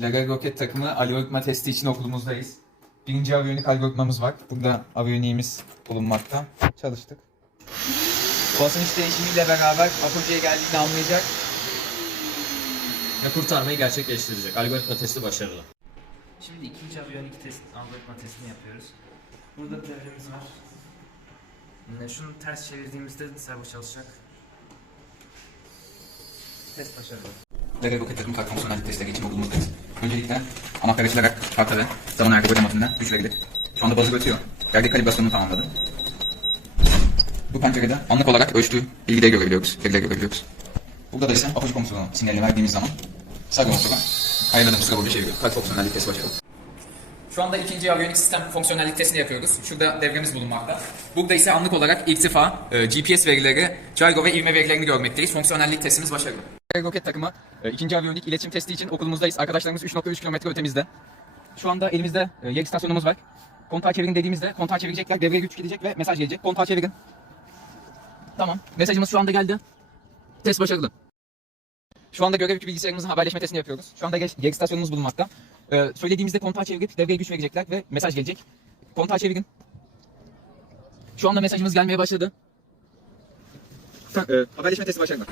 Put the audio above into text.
Lager Rocket takımı algoritma testi için okulumuzdayız. Birinci aviyonik algoritmamız var. Burada aviyoniğimiz bulunmakta. Çalıştık. Basınç değişimiyle beraber apogeye geldiğini anlayacak. Ve kurtarmayı gerçekleştirecek. Algoritma testi başarılı. Şimdi ikinci aviyonik test, algoritma testini yapıyoruz. Burada devremiz var. Şunu ters çevirdiğimizde servo çalışacak. Test başarılı. Rocket takımı kart fonksiyonellik testleri için okulumuzdayız. Öncelikle anahtar açılarak karta ve zaman ayakkabı ödemetinden düşürebildik. Şu anda bazı ötüyor. Gergek kalibrasyonunu tamamladı. Bu pencerede anlık olarak ölçtüğü bilgileri görebiliyoruz. Verileri görebiliyoruz. Burada da ise apoloji fonksiyonu sinyalini verdiğimiz zaman sarı motora ayarladığımız sıra boyunca çeviriyor. Kart fonksiyonellik testi başarılı. Şu anda ikinci aviyonik sistem fonksiyonellik testini yapıyoruz. Şurada devremiz bulunmakta. Burada ise anlık olarak irtifa, e, GPS verileri, gyro ve ivme verilerini görmekteyiz. Fonksiyonellik testimiz başarılı. Roket takımı e, ikinci aviyonik iletişim testi için okulumuzdayız. Arkadaşlarımız 3.3 kilometre ötemizde. Şu anda elimizde e, yer istasyonumuz var. Kontağı çevirin dediğimizde kontağı çevirecekler, devreye güç gidecek ve mesaj gelecek. Kontağı çevirin. Tamam. Mesajımız şu anda geldi. Test başarılı. Şu anda görev yükü bilgisayarımızın haberleşme testini yapıyoruz. Şu anda yer istasyonumuz bulunmakta. Ee, söylediğimizde kontağı çevirip devreye güç verecekler ve mesaj gelecek. Kontağı çevirin. Şu anda mesajımız gelmeye başladı. Ta- e, haberleşme testi başarılı.